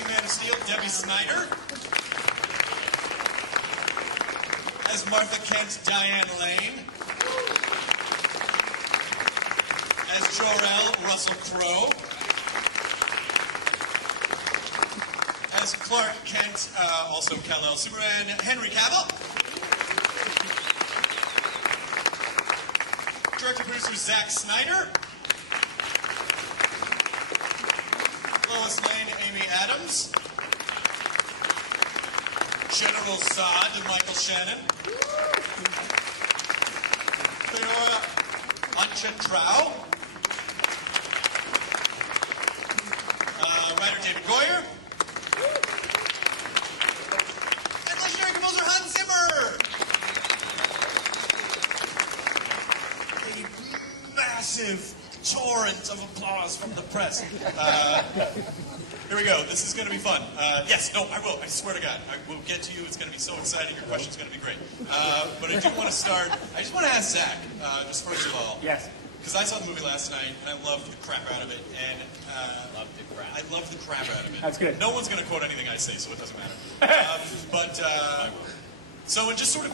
Man of Steel, Debbie Snyder. As Martha Kent, Diane Lane. As Jor-El, Russell Crowe. As Clark Kent, also Kal-El Superman, Henry Cavill. Director-producer Zack Snyder. Lois Lane, Amy Adams. General Zod, Michael Shannon. Theora Unchetrau. Writer David Goyer. And legendary composer Hans Zimmer. A massive torrent of applause from the press. Here we go. This is going to be fun. Yes, no, I will. I swear to God. I will get to you. It's going to be so exciting. Your question's going to be great. But I do want to start. I just want to ask Zack, just first of all. Yes. Because I saw the movie last night, and I loved the crap out of it. And I loved the crap out of it. That's good. No one's going to quote anything I say, so it doesn't matter. So in just sort of,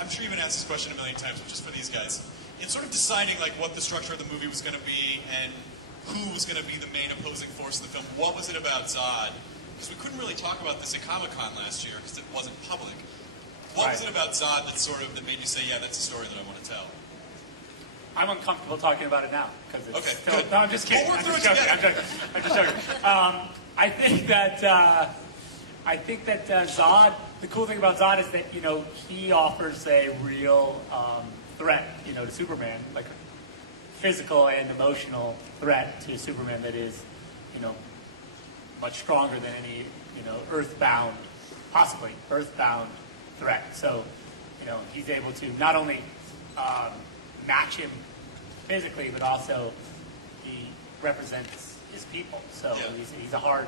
I'm sure you've been asked this question a million times, but just for these guys, in sort of deciding like what the structure of the movie was going to be and who was going to be the main opposing force in the film, what was it about Zod? Because we couldn't really talk about this at Comic-Con last year because it wasn't public. What was it about Zod that made you say, yeah, that's a story that I want to tell? I'm uncomfortable talking about it now because it's okay, still, good. no, I'm just kidding. We'll I'm work just through it joking. I'm just joking. I think that Zod. The cool thing about Zod is that he offers a real threat, to Superman, like a physical and emotional threat to Superman that is, much stronger than any, earthbound, possibly earthbound threat. So, he's able to not only match him physically, but also he represents his people. So yeah. he's a hard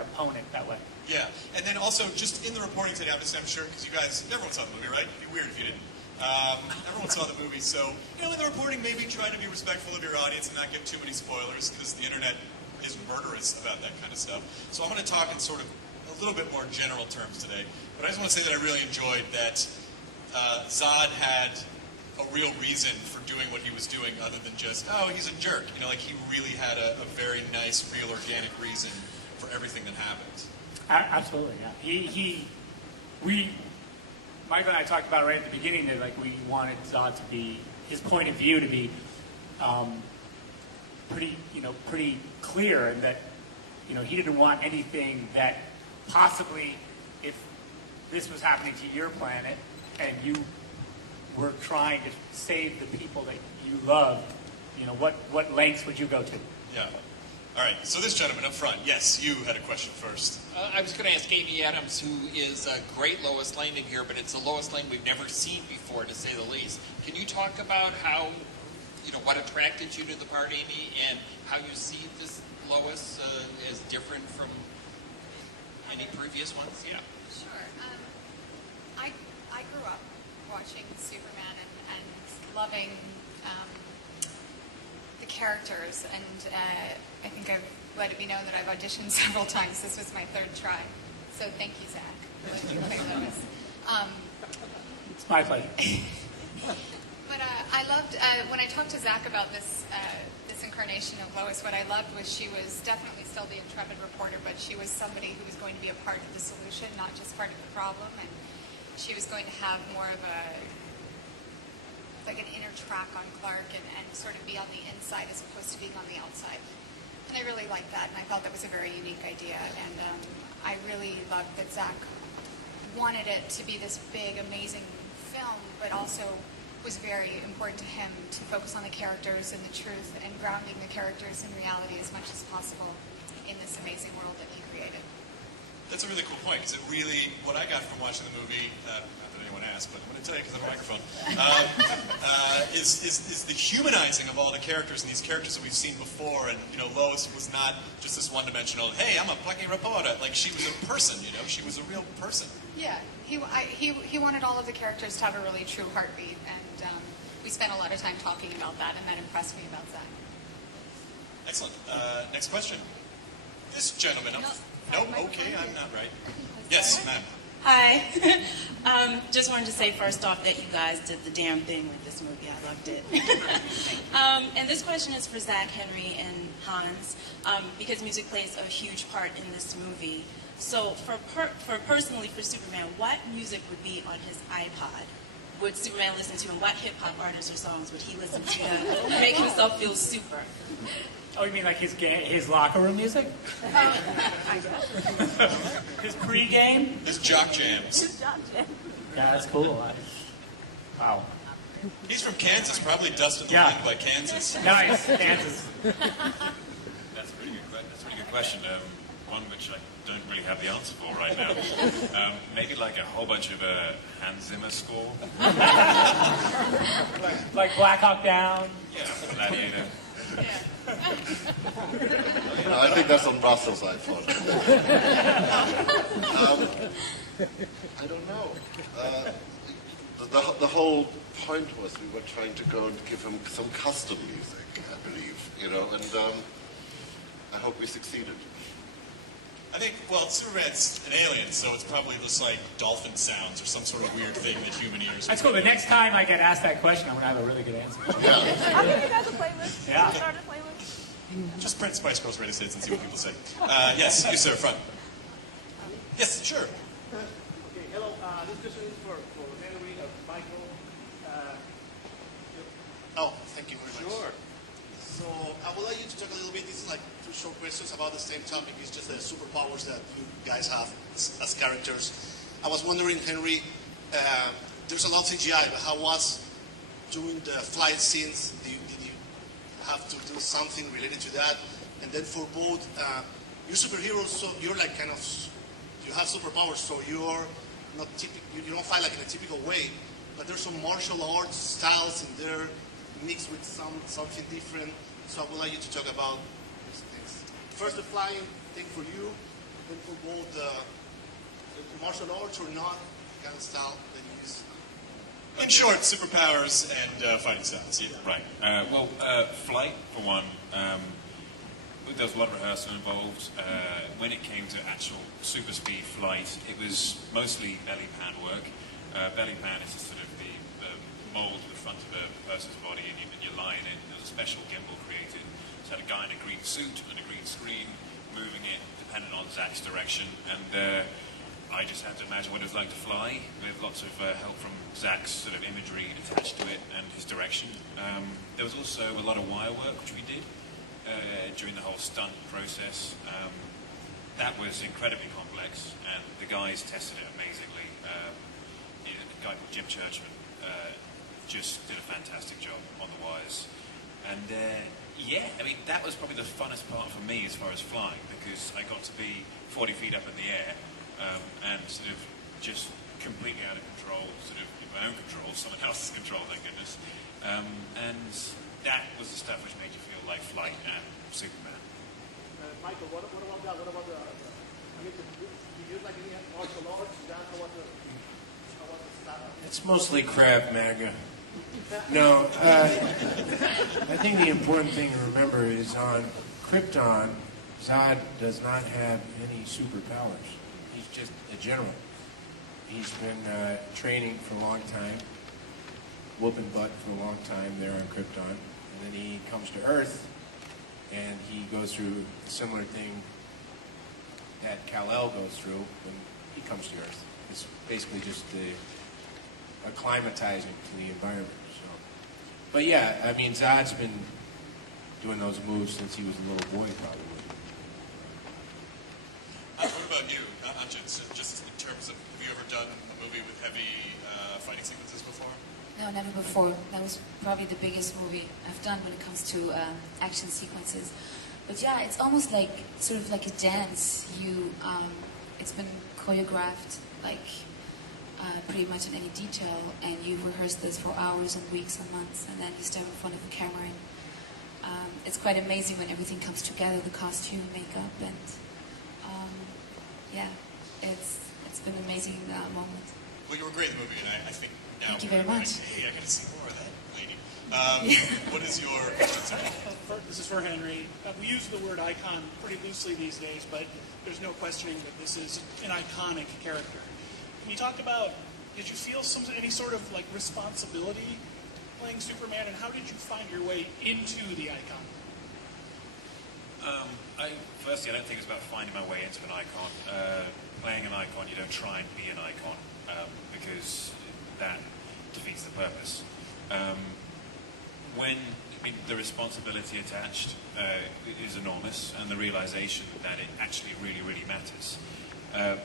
opponent that way. Yeah, and then also just in the reporting today, I'm sure because everyone saw the movie, right? It'd be weird if you didn't. Everyone saw the movie, so in the reporting, maybe try to be respectful of your audience and not give too many spoilers because the internet is murderous about that kind of stuff. So I'm going to talk in sort of a little bit more general terms today, but I just want to say that I really enjoyed that Zod had a real reason for doing what he was doing other than just, oh, he's a jerk. Like he really had a very nice, real, organic reason for everything that happened. Absolutely, yeah. Michael and I talked about right at the beginning that we wanted Zod to be, his point of view to be pretty clear, and that he didn't want anything that possibly, if this was happening to your planet and you were trying to save the people that you love, what lengths would you go to? Yeah. All right, so this gentleman up front, yes, you had a question first. I was going to ask Amy Adams, who is a great Lois Lane in here, but it's a Lois Lane we've never seen before, to say the least. Can you talk about how, what attracted you to the part, Amy, and how you see this Lois as different from any previous ones? Yeah. Sure. I grew up watching Superman and loving the characters, and I think I've let it be known that I've auditioned several times. This was my third try. So thank you, Zack, for letting me play Lois. It's my pleasure. But I loved, when I talked to Zack about this incarnation of Lois, what I loved was she was definitely still the intrepid reporter, but she was somebody who was going to be a part of the solution, not just part of the problem. And she was going to have more of an inner track on Clark and sort of be on the inside as opposed to being on the outside. And I really liked that, and I thought that was a very unique idea. And I really loved that Zack wanted it to be this big, amazing film, but also was very important to him to focus on the characters and the truth and grounding the characters in reality as much as possible in this amazing world that he created. That's a really cool point, because it really, what I got from watching the movie, not that anyone asked, but I'm going to tell you because I have a microphone, is the humanizing of all the characters and these characters that we've seen before. And, Lois was not just this one-dimensional, hey, I'm a plucky reporter. Like, she was a person, she was a real person. Yeah, he wanted all of the characters to have a really true heartbeat, and we spent a lot of time talking about that, and that impressed me about Zack. Excellent. Next question. This gentleman. Nope, okay, I'm not right. Yes, ma'am. Hi. Just wanted to say first off that you guys did the damn thing with this movie. I loved it. And this question is for Zack, Henry, and Hans, because music plays a huge part in this movie. So for personally for Superman, what music would be on his iPod? Would Superman listen to, and what hip-hop artists or songs would he listen to make himself feel super? Oh, you mean like his locker room music? His pre-game? His jock jams. Yeah, that's cool. Wow. He's from Kansas, probably dust in the Yeah. wind by Kansas. Nice, Kansas. That's a pretty good question. One which I don't really have the answer for right now. Maybe like a whole bunch of Hans Zimmer score. Like Black Hawk Down. Yeah, Gladiator. I think that's on Brussels, I thought. I don't know. The whole point was we were trying to go and give him some custom music, I believe, and I hope we succeeded. I think, well, Superman's an alien, so it's probably just like dolphin sounds or some sort of weird thing that human ears. That's cool. The next time I get asked that question, I'm going to have a really good answer. I'll give you guys a playlist. Yeah. Start a playlist. Just print Spice Girls Greatest Hits and see what people say. Yes, you sir, front. Yes, sure. Okay, hello. This question is for Henry, Michael. Oh, thank you very much. Sure. So I would like you to talk a little bit. This is like two short questions about the same topic. It's just the superpowers that you guys have as characters. I was wondering, Henry, there's a lot of CGI, but how was doing the flight scenes? Did you have to do something related to that? And then for both, you're superheroes, so you're like kind of, you have superpowers, so you're not typical. You don't fight like in a typical way, but there's some martial arts styles in there mixed with something different. So I would like you to talk about these things. First, the flying thing for you, then for both the martial arts or not kind of style that you use. In short, superpowers and fighting styles. Yeah. Right. Flight, for one. There was a lot of rehearsal involved. When it came to actual super speed flight, it was mostly belly pan work. Belly pan is just sort of the mold to the front of a person's body, and you're lying in. There's a special gimbal created. So had a guy in a green suit and a green screen moving it depending on Zack's direction, and I just had to imagine what it was like to fly with lots of help from Zack's sort of imagery attached to it and his direction. There was also a lot of wire work which we did during the whole stunt process. That was incredibly complex, and the guys tested it amazingly. A guy called Jim Churchman just did a fantastic job on the wires. And that was probably the funnest part for me as far as flying, because I got to be 40 feet up in the air and sort of just completely out of control, sort of in my own control, someone else's control, thank goodness. And that was the stuff which made you feel like flight and Superman. Michael, what about that? What about did you use like any martial arts? How was the style? It's mostly Krav Maga. No, I think the important thing to remember is on Krypton, Zod does not have any superpowers. He's just a general. He's been training for a long time, whooping butt for a long time there on Krypton. And then he comes to Earth, and he goes through a similar thing that Kal-El goes through when he comes to Earth. It's basically just acclimatizing to the environment. So. But yeah, I mean, Zod's been doing those moves since he was a little boy, probably. What about you, Angeles? Just in terms of, have you ever done a movie with heavy fighting sequences before? No, never before. That was probably the biggest movie I've done when it comes to action sequences. But yeah, it's almost like sort of like a dance. It's been choreographed like pretty much in any detail, and you rehearse this for hours and weeks and months, and then you stand in front of the camera. And it's quite amazing when everything comes together, the costume, makeup, and yeah, it's been an amazing moment. Well, you were great in the movie, and I think now... Thank you very much. Hey, I gotta see more of that lady. What is your question? This is for Henry. We use the word icon pretty loosely these days, but there's no questioning that this is an iconic character. Can you talk about, did you feel any sort of like responsibility playing Superman, and how did you find your way into the icon? Firstly, I don't think it's about finding my way into an icon. Playing an icon, you don't try and be an icon, because that defeats the purpose. The responsibility attached is enormous, and the realization that it actually really, really matters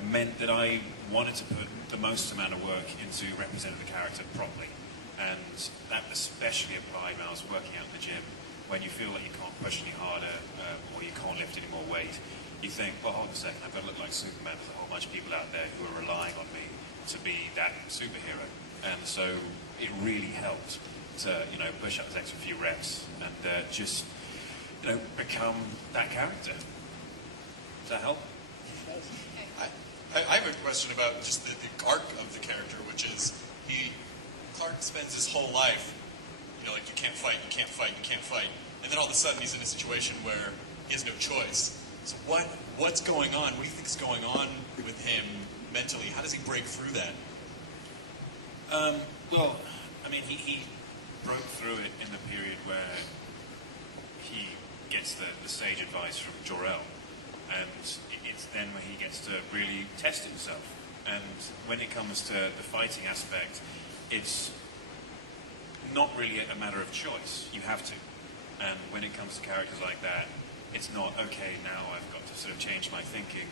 meant that I wanted to put the most amount of work into representing the character properly. And that especially applied when I was working out in the gym. When you feel like you can't push any harder, or you can't lift any more weight, you think, well, hold on a second, I've got to look like Superman. There's a whole bunch of people out there who are relying on me to be that superhero. And so it really helped to, push up those extra few reps and just, become that character. Does that help? I have a question about just the arc of the character, which is Clark spends his whole life, like you can't fight, you can't fight, you can't fight. And then all of a sudden he's in a situation where he has no choice. So what's going on? What do you think is going on with him mentally? How does he break through that? He broke through it in the period where he gets the sage advice from Jor-El. And it's then where he gets to really test himself. And when it comes to the fighting aspect, it's not really a matter of choice. You have to. And when it comes to characters like that, it's not, okay, now I've got to sort of change my thinking.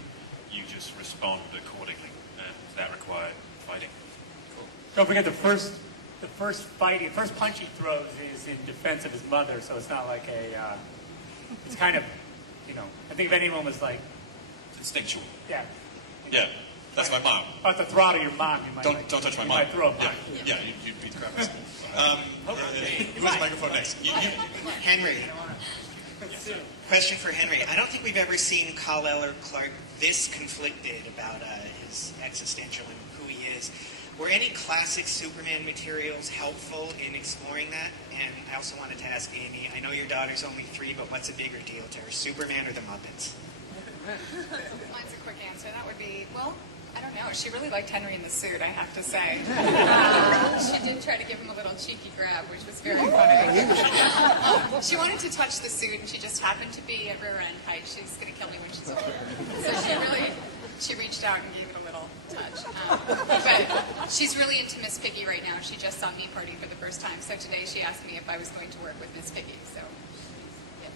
You just respond accordingly. And that required fighting. Cool. Don't forget the first punch he throws is in defense of his mother, so it's not like it's kind of, I think if anyone was like... Instinctual. Yeah. Yeah, that's my mom. About to throttle your mom, you might... Don't touch my mom. You might throw a punch. Yeah, you'd beat the crap out of me. Who has the microphone next? Henry. Question for Henry. I don't think we've ever seen Kal-El or Clark this conflicted about his existential and who he is. Were any classic Superman materials helpful in exploring that? And I also wanted to ask Amy, I know your daughter's only 3, but what's a bigger deal to her, Superman or the Muppets? Mine's a quick answer. That would be, well, I don't know. She really liked Henry in the suit, I have to say. She did try to give him a little cheeky grab, which was very funny. She wanted to touch the suit, and she just happened to be at rear end height. She's going to kill me when she's older. So she reached out and gave it a little touch. But she's really into Miss Piggy right now. She just saw Me Party for the first time. So today she asked me if I was going to work with Miss Piggy. So, yes.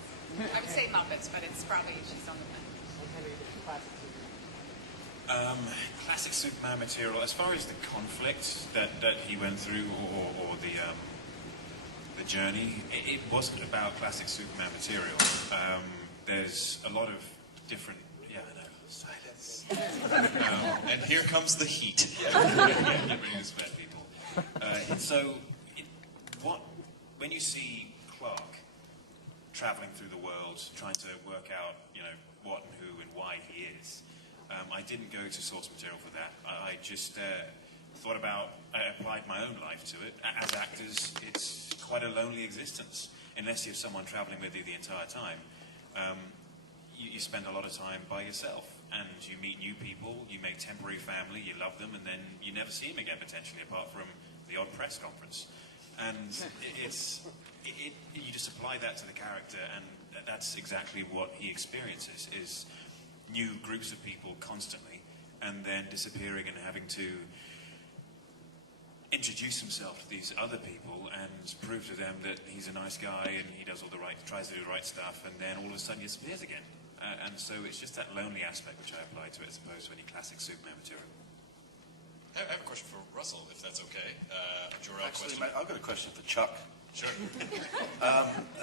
I would say Muppets, but it's probably she's on the fence. Classic Superman material. As far as the conflict that he went through, or the journey, it wasn't about classic Superman material. There's a lot of different. Yeah, I know. Silence. And here comes the heat. Get ready to sweat, people. When you see Clark traveling through the world, trying to work out, what and who and why he is. I didn't go to source material for that. I just thought about, I applied my own life to it. As actors, it's quite a lonely existence, unless you have someone traveling with you the entire time. You spend a lot of time by yourself, and you meet new people, you make temporary family, you love them, and then you never see them again, potentially, apart from the odd press conference. And you just apply that to the character, and that's exactly what he experiences, is new groups of people constantly, and then disappearing and having to introduce himself to these other people and prove to them that he's a nice guy and he does tries to do the right stuff, and then all of a sudden he disappears again. And so it's just that lonely aspect which I apply to it, as opposed to any classic Superman material. I have a question for Russell, if that's okay. Actually, mate, I've got a question for Chuck. Sure.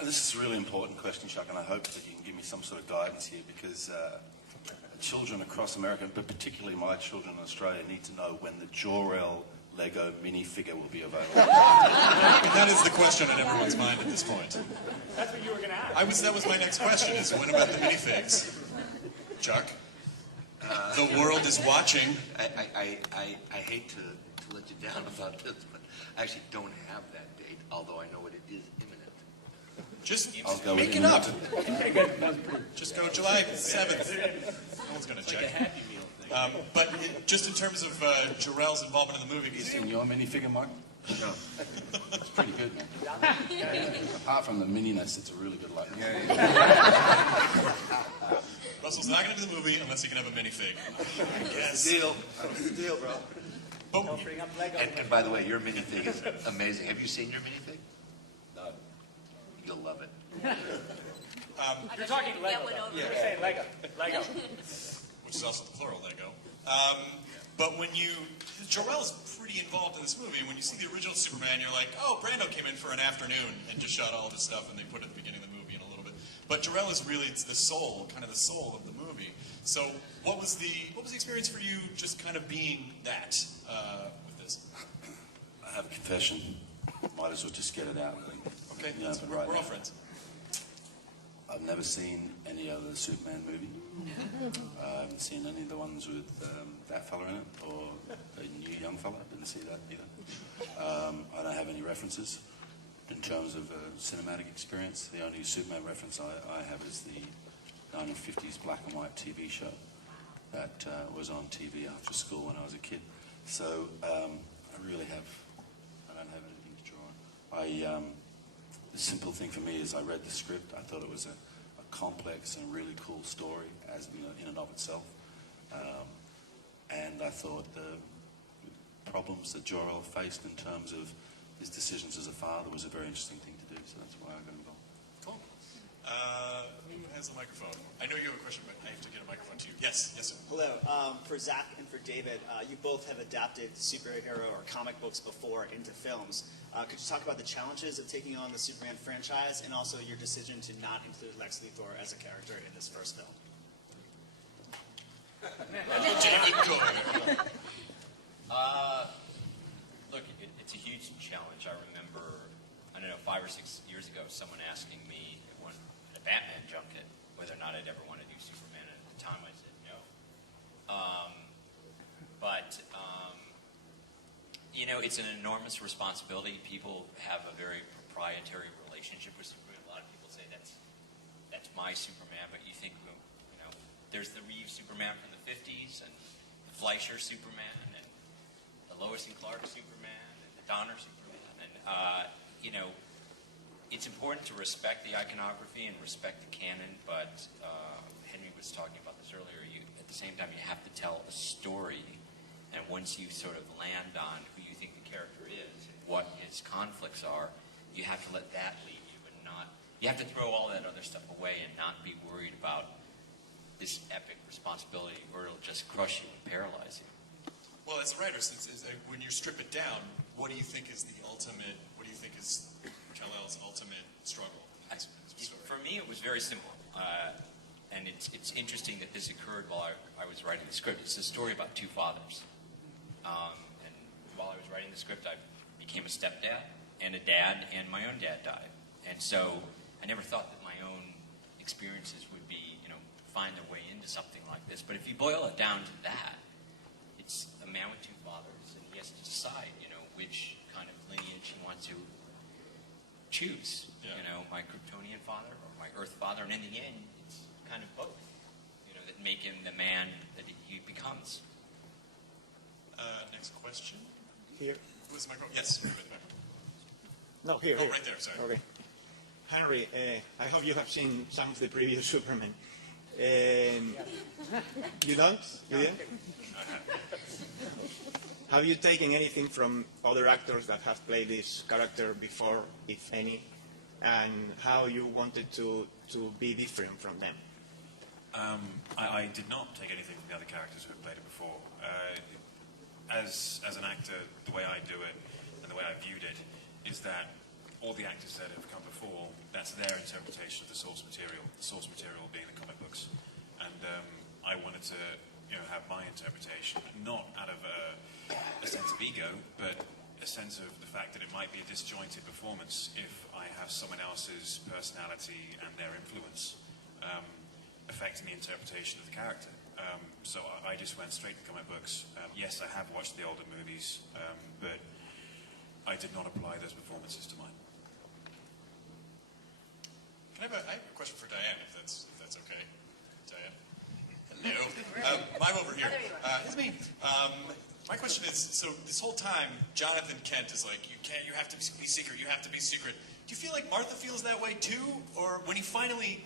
This is a really important question, Chuck, and I hope that you can give me some sort of guidance here, because children across America, but particularly my children in Australia, need to know when the Jor-El Lego minifigure will be available. And that is the question on everyone's mind at this point. That's what you were going to ask. That was my next question, is when about the minifigs? Chuck? The world is watching. I hate to let you down about this, but I actually don't have that date. although I know it is imminent. Just I'll go make with it you. up. Just go July 7th. No one's going to check. But just in terms of Jarrell's involvement in the movie, You seen your minifigure, Mike? No. It's pretty good, man. Apart from the mininess, it's a really good light. Russell's not going to do the movie unless he can have a minifig. Yes. Deal. That's the deal, bro. But, And by the way, your minifig is amazing. Have you seen your minifig? No. You'll love it. You're talking Lego. Though. You're saying Lego. Lego. which is also the plural Lego. But when Jarrell's pretty involved in this movie, and when you see the original Superman, you're like, oh, Brando came in for an afternoon and just shot all this stuff, and they put it at the beginning of the movie in a little bit. But Jarrell is really the soul, kind of the soul of the movie. So what was the experience for you, just kind of being that with this? I have a confession. Might as well just get it out. Okay, You know, but right we're all now, friends. I've never seen any other Superman movie. I haven't seen any of the ones with that fella in it, or a new young fella. I didn't see that either. I don't have any references in terms of cinematic experience. The only Superman reference I have is the 1950s black and white TV show that was on TV after school when I was a kid. So I don't have anything to draw on. The simple thing for me is I read the script. I thought it was a complex and really cool story as in and of itself. And I thought the problems that Jor-El faced in terms of his decisions as a father was a very interesting thing to do. So that's why I got involved. Cool. Who has the microphone? I know you have a question, but I have to get a microphone to you. Yes, sir. Hello. For Zack and for David, you both have adapted superhero or comic books before into films. Could you talk about the challenges of taking on the Superman franchise and also your decision to not include Lex Luthor as a character in this first film? David, go ahead. Look, it's a huge challenge. I remember, 5 or 6 years ago, someone asking me at a Batman junket whether or not I'd ever want to do Superman. And at the time, I said no. It's an enormous responsibility. People have a very proprietary relationship with Superman. A lot of people say that's my Superman, but you think, there's the Reeves Superman from the 50s, and the Fleischer Superman, and the Lois and Clark Superman, and the Donner Superman, and it's important to respect the iconography and respect the canon, but Henry was talking about this earlier. At the same time, you have to tell a story, and once you sort of land on who you think the character is, and what his conflicts are, you have to let that lead you, and you have to throw all that other stuff away and not be worried about this epic responsibility, or it'll just crush you and paralyze you. Well, as a writer, when you strip it down, what do you think is Kal-El's ultimate struggle? For me, it was very simple. And it's interesting that this occurred while I was writing the script. It's a story about two fathers. And while I was writing the script, I became a stepdad and a dad, and my own dad died. And so I never thought that my own experiences would be, find their way into something like this. But if you boil it down to that, it's a man with two fathers, and he has to decide, which kind of lineage he wants to choose. Yeah. My Kryptonian father or my Earth father, and in the end, it's kind of both, that make him the man that he becomes. Next question. Here. Who's the microphone? Yes. No, here. Oh, here. right there, sorry. Okay. Henry, I hope you have seen some of the previous Superman. You don't? You didn't? Have you taken anything from other actors that have played this character before, if any, and how you wanted to be different from them? I did not take anything from the other characters who have played it before. As an actor, the way I do it and the way I viewed it is that all the actors that have come before, that's their interpretation of the source material being the comic books. And I wanted to have my interpretation, not out of a sense of ego, but a sense of the fact that it might be a disjointed performance if I have someone else's personality and their influence affecting the interpretation of the character. So I just went straight to comic books. Yes, I have watched the older movies, but I did not apply those performances to mine. I have a question for Diane, if that's okay. Diane? Hello. Mine over here. It's me. My question is, so this whole time, Jonathan Kent is like, you have to be secret, you have to be secret. Do you feel like Martha feels that way too? Or when he finally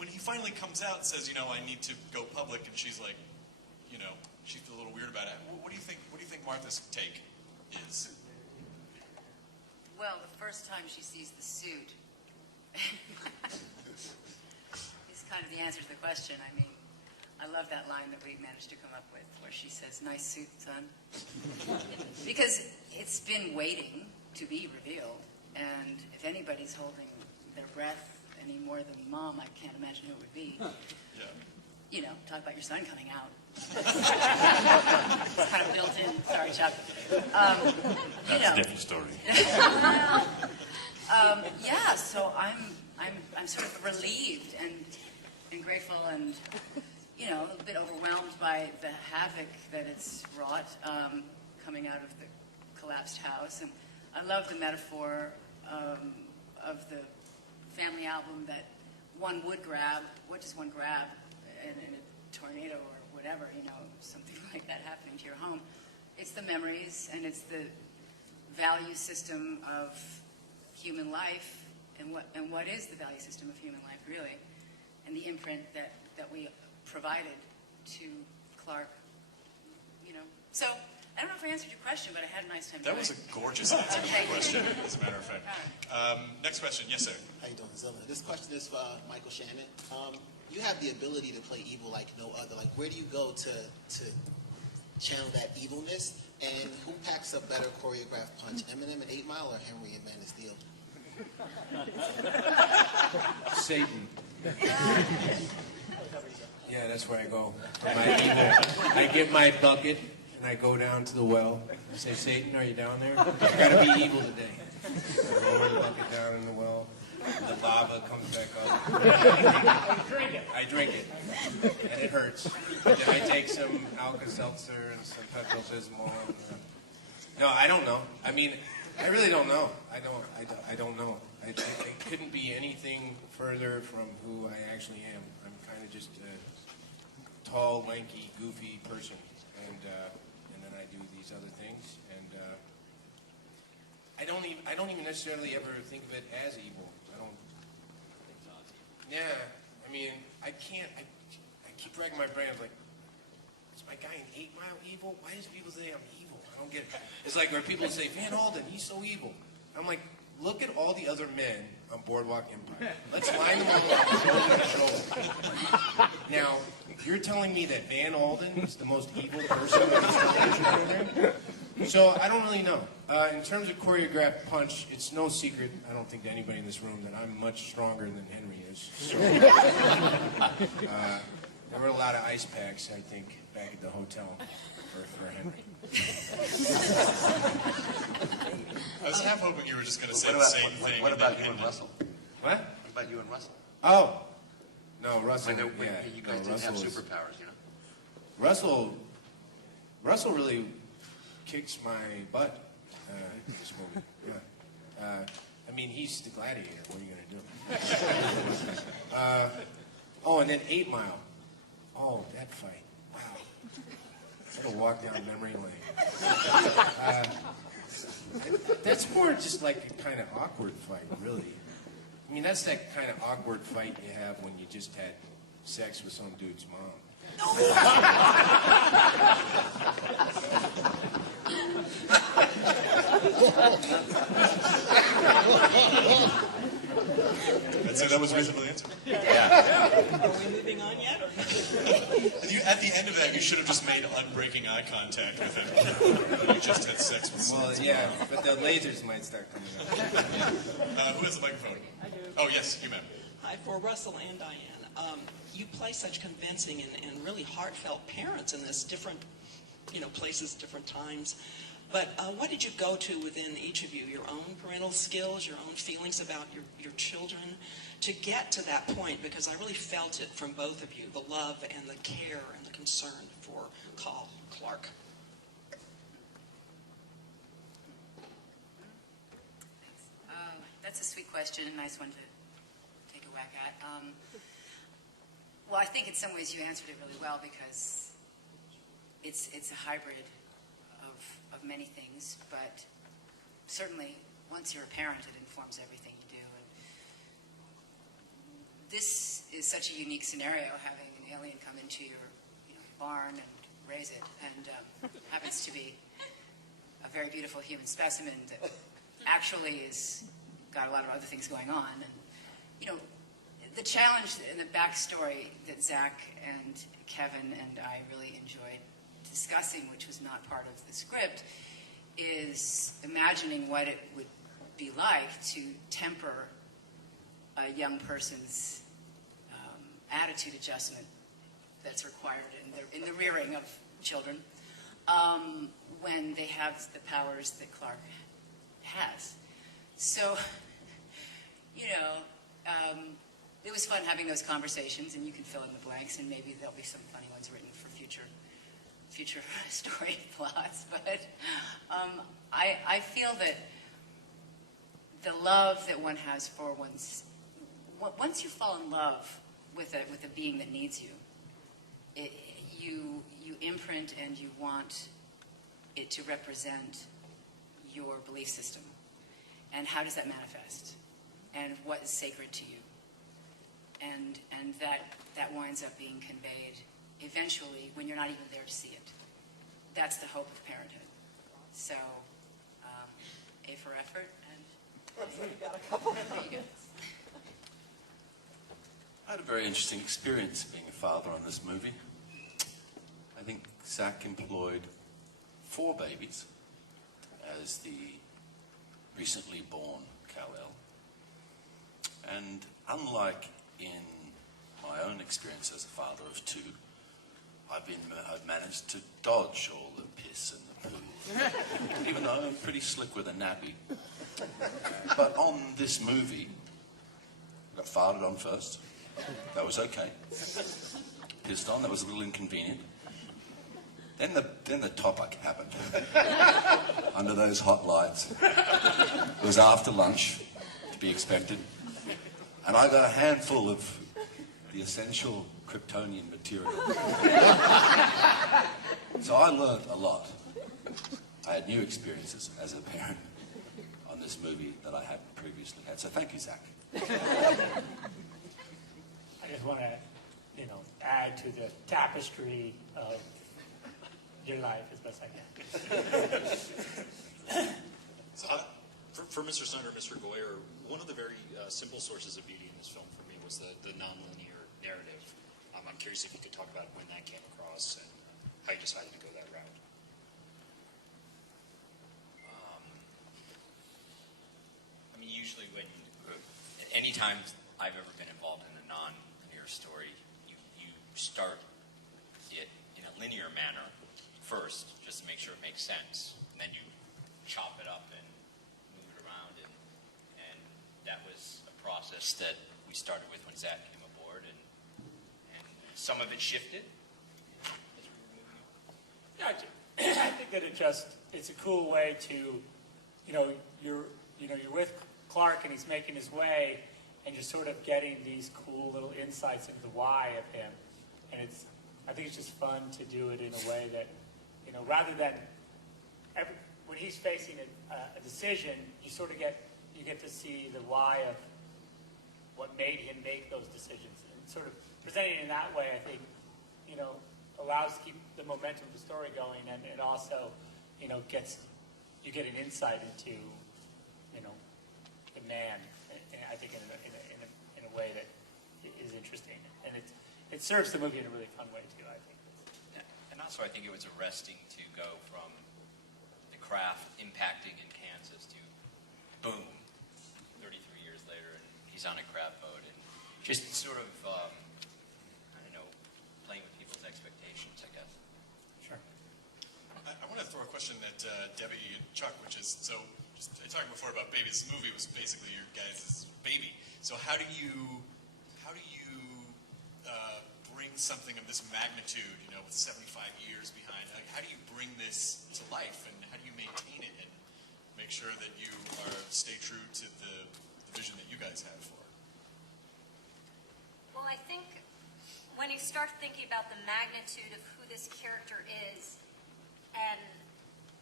comes out and says, I need to go public, and she's like, she's a little weird about it. What do you think Martha's take is? Well, the first time she sees the suit is kind of the answer to the question. I mean, I love that line that we managed to come up with where she says, "Nice suit, son." Because it's been waiting to be revealed, and if anybody's holding their breath any more than Mom, I can't imagine who it would be. Yeah. Talk about your son coming out. It's kind of built in. Sorry, Chuck. That's a different story. Yeah, so I'm sort of relieved and grateful and a little bit overwhelmed by the havoc that it's wrought coming out of the collapsed house. And I love the metaphor of the family album that one would grab. What does one grab in a tornado or whatever, something like that happening to your home? It's the memories, and it's the value system of human life, and what is the value system of human life, really, and the imprint that we provided to Clark, So, I don't know if I answered your question, but I had a nice time. That was a gorgeous answer to the question, as a matter of fact. Next question. Yes, sir. How you doing, Zilla? This question is for Michael Shannon. You have the ability to play evil like no other. Like, where do you go to channel that evilness? And who packs a better choreographed punch, Eminem in 8 Mile or Henry in Man of Steel? Satan. Yeah, that's where I go for my evil. I get my bucket and I go down to the well. I say, "Satan, are you down there? You gotta be evil today." I roll the bucket down in the well. The lava comes back up. I drink it. And it hurts. And then I take some Alka-Seltzer and some Pepto-Bismol. No, I don't know. I mean, I really don't know. I don't know. I couldn't be anything further from who I actually am. I'm kind of just a tall, lanky, goofy person. And then I do these other things. And I don't even necessarily ever think of it as evil. Yeah, I mean, I keep racking my brain. I'm like, is my guy in 8 Mile evil? Why does people say I'm evil? I don't get it. It's like where people say, Van Alden, he's so evil. I'm like, look at all the other men on Boardwalk Empire. Let's line them all up, shoulder to shoulder. Now, you're telling me that Van Alden is the most evil person in this television program? So I don't really know. In terms of choreographed punch, it's no secret, I don't think to anybody in this room, that I'm much stronger than Henry is. So, there were a lot of ice packs, I think, back at the hotel for Henry. I was half hoping you were just going to say the same thing. What about you and Russell? What? What about you and Russell? Oh. No, Russell. You guys didn't have superpowers, Russell really kicks my butt in this movie. Yeah. I mean, he's the gladiator. What are you going to do? And then 8 Mile. Oh, that fight. Wow. I could walk down memory lane. That's more just like a kind of awkward fight, really. I mean, that's that kind of awkward fight you have when you just had sex with some dude's mom. I'd say that was reasonably answered. Yeah. Are we moving on yet? At the end of that, you should have just made unbreaking eye contact with him. You just had sex with someone. Well, yeah, but the lasers might start coming out. Who has the microphone? Oh, yes, you, ma'am. Hi, for Russell and Diane. You play such convincing and really heartfelt parents in this different, places, different times. But what did you go to within each of you, your own parental skills, your own feelings about your children, to get to that point? Because I really felt it from both of you, the love and the care and the concern for Clark. That's a sweet question, a nice one to take whack at. Well, I think in some ways you answered it really well because it's a hybrid of many things, but certainly once you're a parent, it informs everything you do. And this is such a unique scenario, having an alien come into your barn and raise it, and happens to be a very beautiful human specimen that actually is got a lot of other things going on. And, the challenge and the backstory that Zack and Kevin and I really enjoyed discussing, which was not part of the script, is imagining what it would be like to temper a young person's attitude adjustment that's required in the rearing of children when they have the powers that Clark has. So, it was fun having those conversations, and you can fill in the blanks, and maybe there'll be some funny ones written for future story plots. But I feel that the love that one has for once you fall in love with a being that needs you, you imprint and you want it to represent your belief system. And how does that manifest? And what is sacred to you? And that winds up being conveyed eventually when you're not even there to see it. That's the hope of parenthood. So, A for effort, and got a couple. there you go. I had a very interesting experience being a father on this movie. I think Zack employed 4 babies as the recently born Kal-El. And unlike in my own experience as a father of 2, I've managed to dodge all the piss and the poo, even though I'm pretty slick with a nappy. But on this movie, I got farted on first. That was okay. Pissed on, that was a little inconvenient. Then the topic happened. Under those hot lights. It was after lunch, to be expected. And I got a handful of the essential Kryptonian material. So I learned a lot. I had new experiences as a parent on this movie that I hadn't previously had. So thank you, Zack. I just want to, add to the tapestry of your life as best I can. So, for Mr. Snyder and Mr. Goyer, one of the very simple sources of beauty in this film for me was the nonlinear narrative. I'm curious if you could talk about when that came across and how you decided to go that route. Usually any time I've ever been involved in a non-linear story, you start it in a linear manner first, just to make sure it makes sense, and then you chop it up and move it around, and that was a process that we started with when Zack came aboard, and some of it shifted. Yeah, I think that it's a cool way to, you're with Clark and he's making his way, and you're sort of getting these cool little insights into the why of him, and I think it's just fun to do it in a way that, rather than when he's facing a decision, you get to see the why of what made him make those decisions, and sort of presenting it in that way, I think, allows to keep the momentum of the story going, and it also, you get an insight into, the man, I think in a way that is interesting, and it serves the movie in a really fun way too, I think. And also I think it was arresting to go from the craft impacting in Kansas to boom, 33 years later, and he's on a crab boat, and just sort of, playing with people's expectations, I guess. Sure. I want to throw a question at Debbie and Chuck, which is, so just talking before about babies, this movie was basically your guys' baby. So how do you bring something of this magnitude, with 75 years behind, how do you bring this to life, and how do you maintain it and make sure that you stay true to the vision that you guys have for it? Well, I think when you start thinking about the magnitude of who this character is and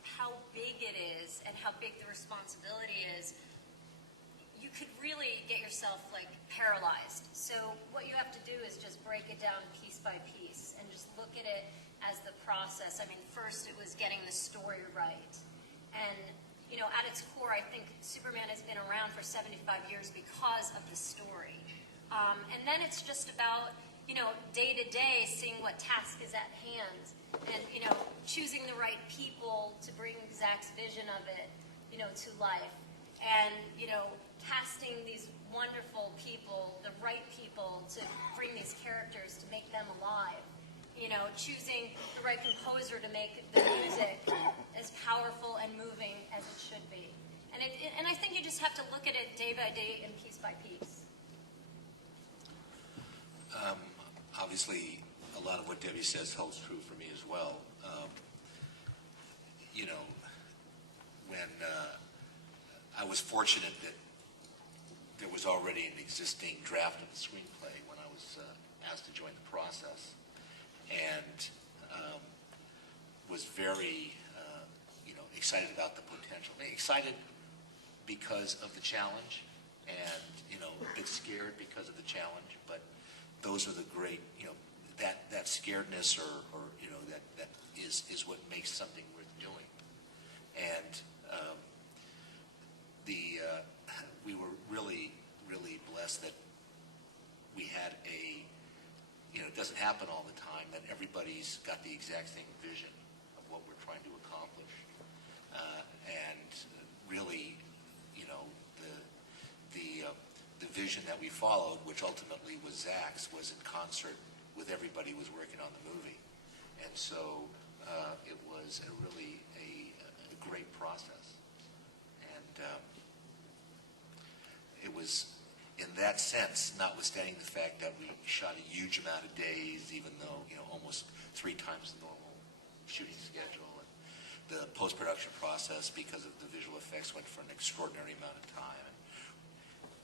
how big it is and how big the responsibility is, you could really get yourself like paralyzed. So what you have to do is just break it down piece by piece and just look at it as the process. I mean, first it was getting the story right. And, you know, at its core, I think Superman has been around for 75 years because of the story. And then it's just about, you know, day to day, seeing what task is at hand and, you know, choosing the right people to bring Zack's vision of it, you know, to life. And, you know, casting these wonderful people, the right people to bring these characters, to make them alive. You know, choosing the right composer to make the music as powerful and moving as it should be. And I think you just have to look at it day by day and piece by piece. Obviously, a lot of what Debbie says holds true for me as well. You know, when I was fortunate that there was already an existing draft of the screenplay when I was asked to join the process, and was very, you know, excited about the potential. I mean, excited because of the challenge, and you know, a bit scared because of the challenge. But those are the great, you know, that scaredness, or you know, that is what makes something worth doing. And we were really blessed that we had a, you know, it doesn't happen all the time that everybody's got the exact same vision of what we're trying to accomplish. And really, you know, the vision that we followed, which ultimately was Zack's, was in concert with everybody who was working on the movie. And so it was a really a great process. And it was, in that sense, notwithstanding the fact that we shot a huge amount of days, even though, you know, almost 3 times the normal shooting schedule, and the post-production process, because of the visual effects, went for an extraordinary amount of time. And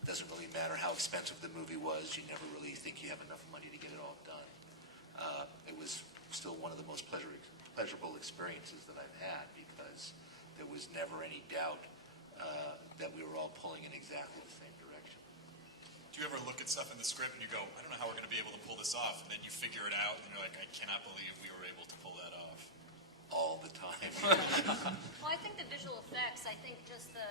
it doesn't really matter how expensive the movie was, you never really think you have enough money to get it all done. It was still one of the most pleasurable experiences that I've had, because there was never any doubt that we were all pulling in exactly the same direction. Do you ever look at stuff in the script and you go, I don't know how we're going to be able to pull this off, and then you figure it out and you're like, I cannot believe we were able to pull that off? All the time. Well, I think the visual effects, I think just the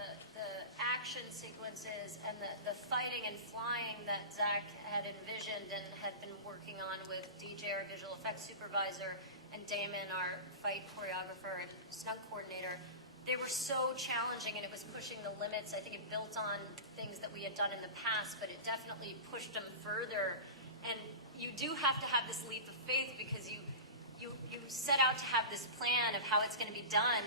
action sequences and the fighting and flying that Zack had envisioned and had been working on with DJ, our visual effects supervisor, and Damon, our fight choreographer and stunt coordinator, they were so challenging, and it was pushing the limits. I think it built on things that we had done in the past, but it definitely pushed them further. And you do have to have this leap of faith, because you set out to have this plan of how it's going to be done,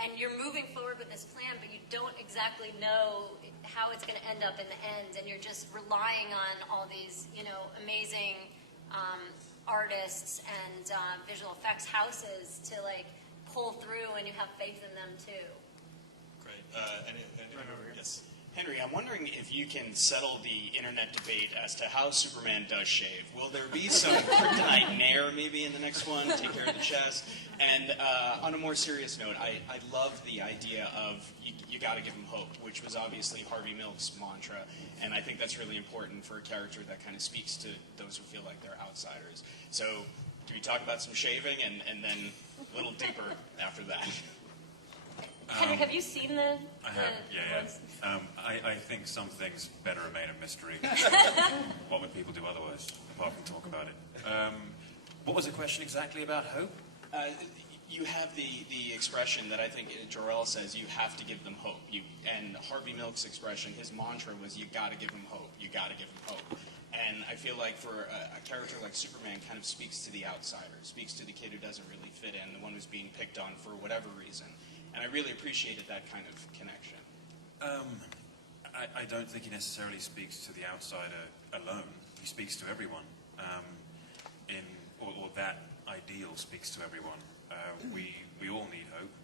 and you're moving forward with this plan, but you don't exactly know how it's going to end up in the end, and you're just relying on all these, you know, amazing artists and visual effects houses to like pull through, and you have faith in them too. Great. Yes. Henry, I'm wondering if you can settle the internet debate as to how Superman does shave. Will there be some kryptonite nair maybe in the next one, take care of the chest? And on a more serious note, I love the idea of you got to give him hope, which was obviously Harvey Milk's mantra, and I think that's really important for a character that kind of speaks to those who feel like they're outsiders. So do we talk about some shaving and then a little deeper after that? Henry, have you seen the? I have, yeah. I think some things better remain a mystery. What would people do otherwise, apart from talk about it? What was the question exactly about hope? You have the expression that I think Jor-El says, you have to give them hope. And Harvey Milk's expression, his mantra was, you got to give them hope. You got to give them hope. And I feel like for a character like Superman kind of speaks to the outsider, speaks to the kid who doesn't really fit in, the one who's being picked on for whatever reason. And I really appreciated that kind of connection. I don't think he necessarily speaks to the outsider alone. He speaks to everyone. Or that ideal speaks to everyone. We all need hope,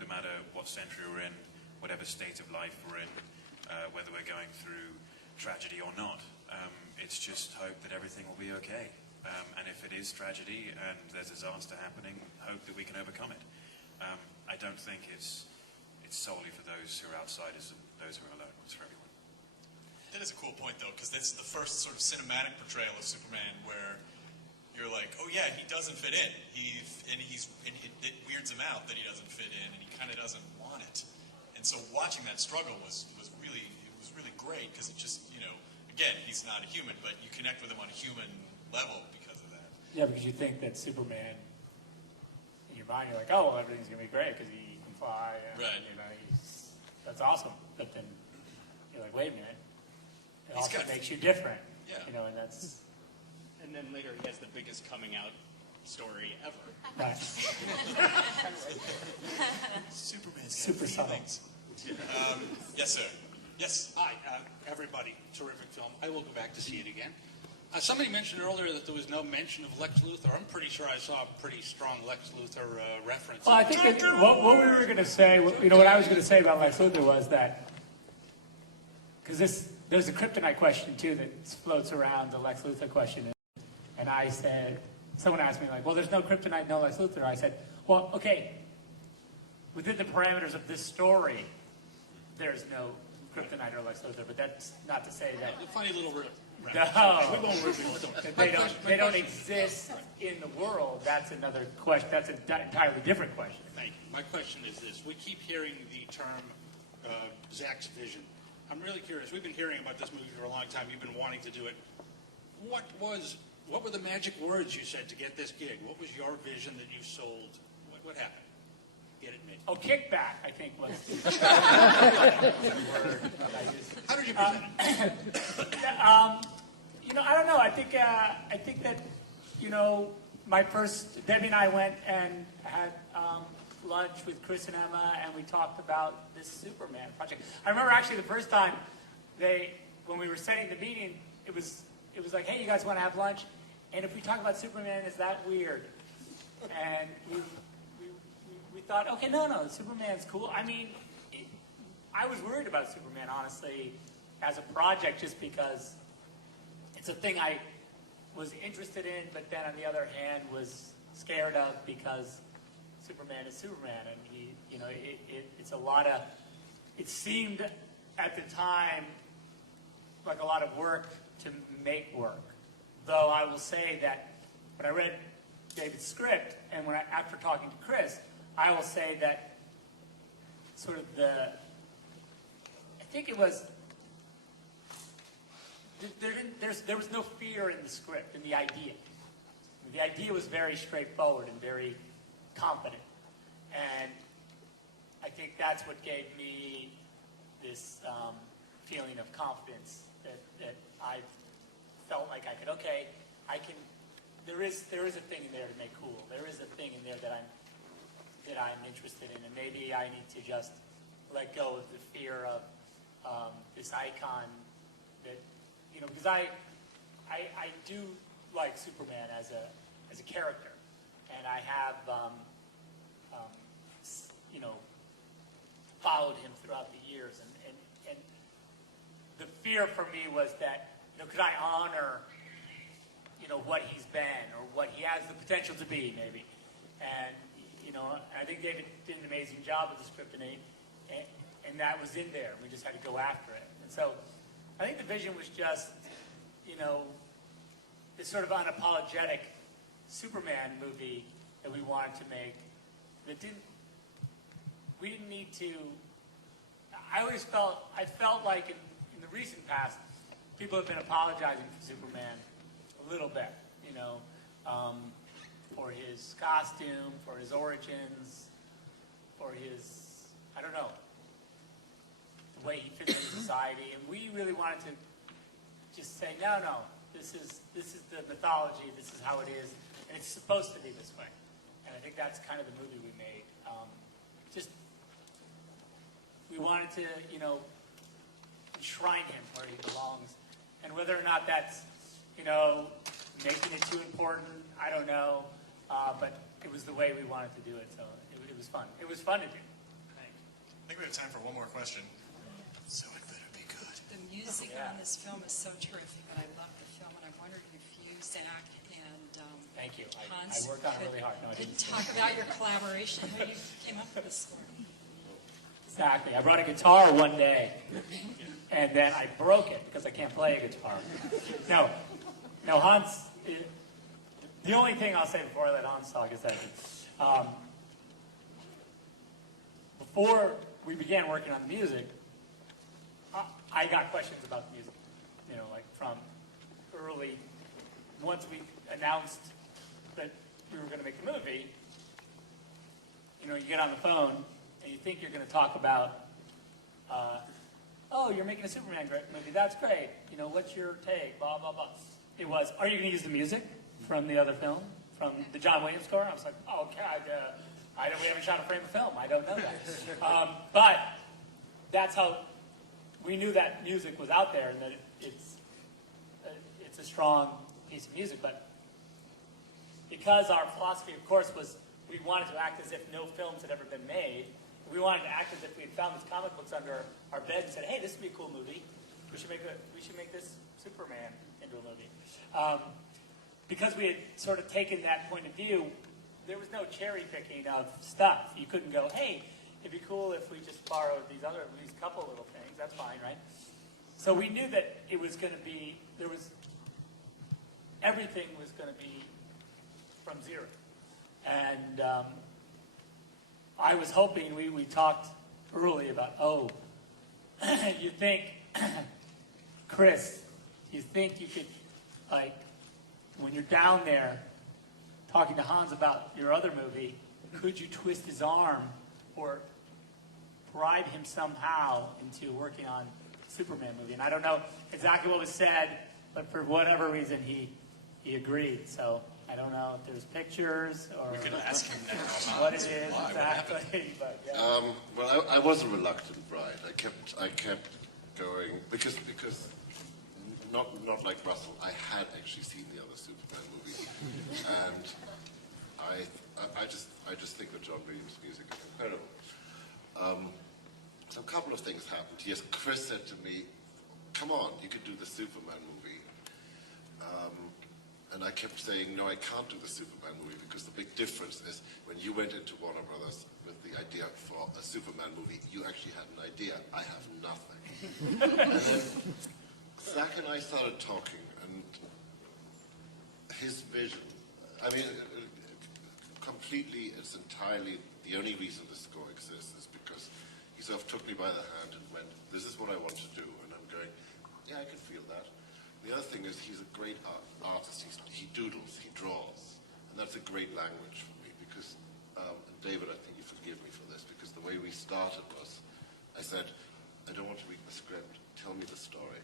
no matter what century we're in, whatever state of life we're in, whether we're going through tragedy or not. it's just hope that everything will be okay. And if it is tragedy and there's disaster happening, hope that we can overcome it. I don't think it's solely for those who are outsiders and those who are alone. It's for everyone. That is a cool point, though, because that's the first sort of cinematic portrayal of Superman where you're like, oh yeah, he doesn't fit in. It weirds him out that he doesn't fit in, and he kind of doesn't want it. And so watching that struggle was really great, because it just, again, he's not a human, but you connect with him on a human level because of that. Yeah, because you think that Superman, in your mind, you're like, oh, well, everything's going to be great because he can fly. And, right. That's awesome. But then you're like, wait a minute. It He's also got- makes you different. Yeah. And that's... And then later he has the biggest coming out story ever. Right. Superman's Super subtle. Yes, sir. Yes. Hi, everybody. Terrific film. I will go back to see it again. Somebody mentioned earlier that there was no mention of Lex Luthor. I'm pretty sure I saw a pretty strong Lex Luthor reference. Well, I think that what we were going to say, what I was going to say about Lex Luthor was that, because there's a kryptonite question too that floats around, the Lex Luthor question, and I said, someone asked me like, well, there's no kryptonite, no Lex Luthor. I said, well, okay, within the parameters of this story, there's no kryptonite or Lex Luthor, but that's not to say that. A funny little reference. No, We won't reveal it. they don't exist in the world. That's another question. That's an entirely different question. Thank you. My question is this. We keep hearing the term Zack's vision. I'm really curious. We've been hearing about this movie for a long time. You've been wanting to do it. What were the magic words you said to get this gig? What was your vision that you sold? What happened? Get it made. Oh, kickback, I think was. How did you present it? I don't know. I think that, my first, Debbie and I went and had lunch with Chris and Emma, and we talked about this Superman project. I remember actually the first time when we were setting the meeting, it was like, hey, you guys want to have lunch? And if we talk about Superman, is that weird? And we thought, okay, no, Superman's cool. I mean, I was worried about Superman, honestly, as a project, just because it's a thing I was interested in, but then on the other hand was scared of, because Superman is Superman, and it's a lot of. It seemed at the time like a lot of work to make work. Though I will say that when I read David's script, and after talking to Chris, I will say that sort of I think it was. There was no fear in the script, in the idea. The idea was very straightforward and very confident. And I think that's what gave me this feeling of confidence that I felt like I could, there is a thing in there to make cool. There is a thing in there that I'm interested in, and maybe I need to just let go of the fear of this icon that, because I do like Superman as a character, and I have followed him throughout the years, and the fear for me was that could I honor what he's been or what he has the potential to be, maybe, and I think David did an amazing job with the script, and that was in there. We just had to go after it, and so I think the vision was just this sort of unapologetic Superman movie that we wanted to make. We didn't need to. I felt like in the recent past, people have been apologizing for Superman a little bit, for his costume, for his origins, for his, I don't know, the way he fits in society. And we really wanted to just say, no, this is the mythology, this is how it is, and it's supposed to be this way. And I think that's kind of the movie we made. We wanted to, enshrine him where he belongs. And whether or not that's, making it too important, I don't know. But it was the way we wanted to do it, so it was fun. It was fun to do. I think we have time for one more question. So it better be good. The music on this film is so terrific, and I love the wondered if you, Zack, and Thank you. I Hans worked on it really hard. No, I could didn't. talk about your collaboration, how you came up with this score. Exactly. I brought a guitar one day, and then I broke it because I can't play a guitar. No, Hans. The only thing I'll say before I let Hans talk is that before we began working on the music, I got questions about the music. You know, like from early, once we announced that we were going to make the movie, you know, you get on the phone and you think you're going to talk about, oh, you're making a Superman movie, that's great. You know, what's your take, blah, blah, blah. It was, are you going to use the music from the other film, from the John Williams score? I was like, oh, God, we haven't shot a frame of film. I don't know that. But that's how we knew that music was out there and that it's a strong piece of music. But because our philosophy, of course, was we wanted to act as if no films had ever been made. We wanted to act as if we had found these comic books under our bed and said, hey, this would be a cool movie. We should make this Superman into a movie. Because we had sort of taken that point of view, there was no cherry picking of stuff. You couldn't go, hey, it'd be cool if we just borrowed these couple little things. That's fine, right? So we knew that it was going to be, everything was going to be from zero. And I was hoping, we talked early about, you think, Chris, you think you could, like, when you're down there talking to Hans about your other movie, could you twist his arm or bribe him somehow into working on a Superman movie? And I don't know exactly what was said, but for whatever reason, he agreed. So I don't know if there's pictures or we can ask him now. what it is exactly. But, yeah. Well, I was a reluctant bride. I kept going because not like Russell. I had actually seen the other Superman movie, and I just think that John Williams' music is incredible. So a couple of things happened. Yes, Chris said to me, "Come on, you could do the Superman movie." And I kept saying, no, I can't do the Superman movie because the big difference is when you went into Warner Brothers with the idea for a Superman movie, you actually had an idea. I have nothing. And then Zack and I started talking, and his vision, I mean, completely, it's entirely, the only reason the score exists is because he sort of took me by the hand and went, this is what I want to do. And I'm going, yeah, I can feel that. The other thing is he's a great artist. He doodles, he draws, and that's a great language for me because, and David, I think you forgive me for this, because the way we started was, I said, I don't want to read the script, tell me the story,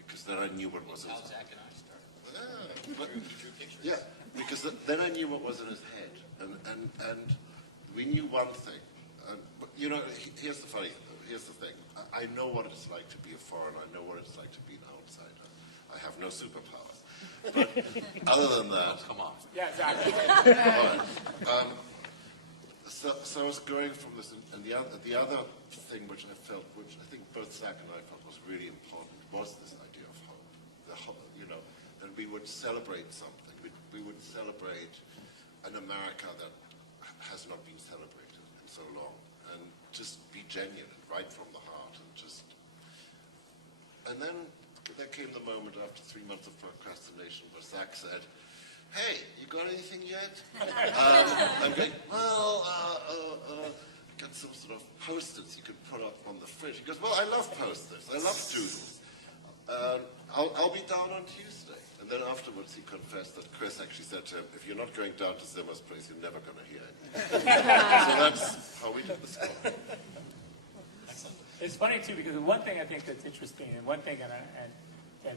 because then I knew what was in his head. Zack and I started. Yeah, because then I knew what was in his head, and we knew one thing. But, you know, here's the thing. I know what it's like to be a foreigner. I know what it's like to be an outsider. I have no superpowers. But other than that... Come on. Yeah, exactly. So I was going from this, and the other thing which I think both Zack and I felt was really important was this idea of hope. You know, that we would celebrate something. We would celebrate an America that has not been celebrated in so long, and just be genuine, right from the heart, and then there came the moment after 3 months of procrastination where Zack said, hey, you got anything yet? I'm going, well, got some sort of post-its you could put up on the fridge. He goes, well, I love post-its. I love doodles. I'll be down on Tuesday. And then afterwards he confessed that Chris actually said to him, if you're not going down to Zimmer's place, you're never going to hear it. So that's how we did the score. It's funny, too, because one thing I think that's interesting, and one thing that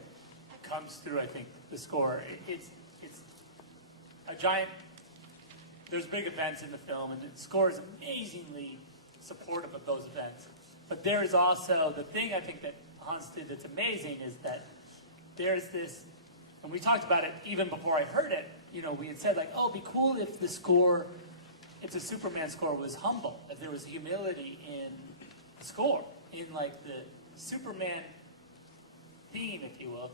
comes through, I think, the score, it's a giant, there's big events in the film, and the score is amazingly supportive of those events. But there is also, the thing I think that Hans did that's amazing is that there's this, and we talked about it even before I heard it, you know, we had said, like, oh, it'd be cool if the score, if the Superman score was humble, if there was humility in the score, in like the Superman theme, if you will,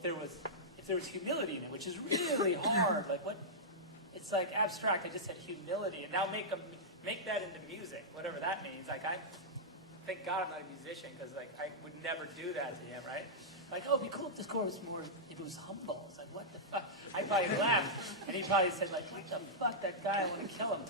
if there was humility in it, which is really hard. Like what? It's like abstract. I just said humility, and now make that into music, whatever that means. Like thank God I'm not a musician because like I would never do that to him, right? Like, oh, it'd be cool if this chord was more, if it was humble. It's like, what the fuck? I probably laughed, and he probably said, like, what the fuck, that guy, I want to kill him.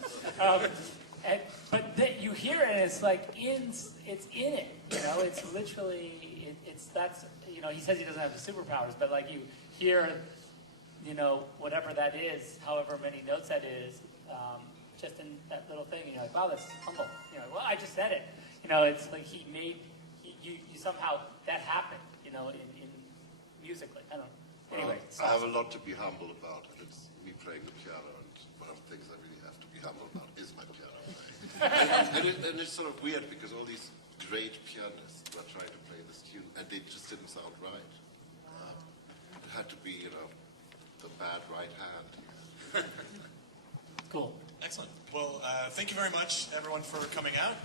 But then you hear it, and it's like, it's in it, you know? It's literally, that's, you know, he says he doesn't have the superpowers, but like you hear, you know, whatever that is, however many notes that is, just in that little thing, and you're like, wow, that's humble. You know, well, I just said it. You know, it's like you somehow, that happened. You know, in musically, I don't know. Anyway, I have a lot to be humble about, and it's me playing the piano, and one of the things I really have to be humble about is my piano playing. and it's sort of weird, because all these great pianists were trying to play this tune, and they just didn't sound right. It had to be, you know, the bad right hand. Cool. Excellent. Well, thank you very much, everyone, for coming out.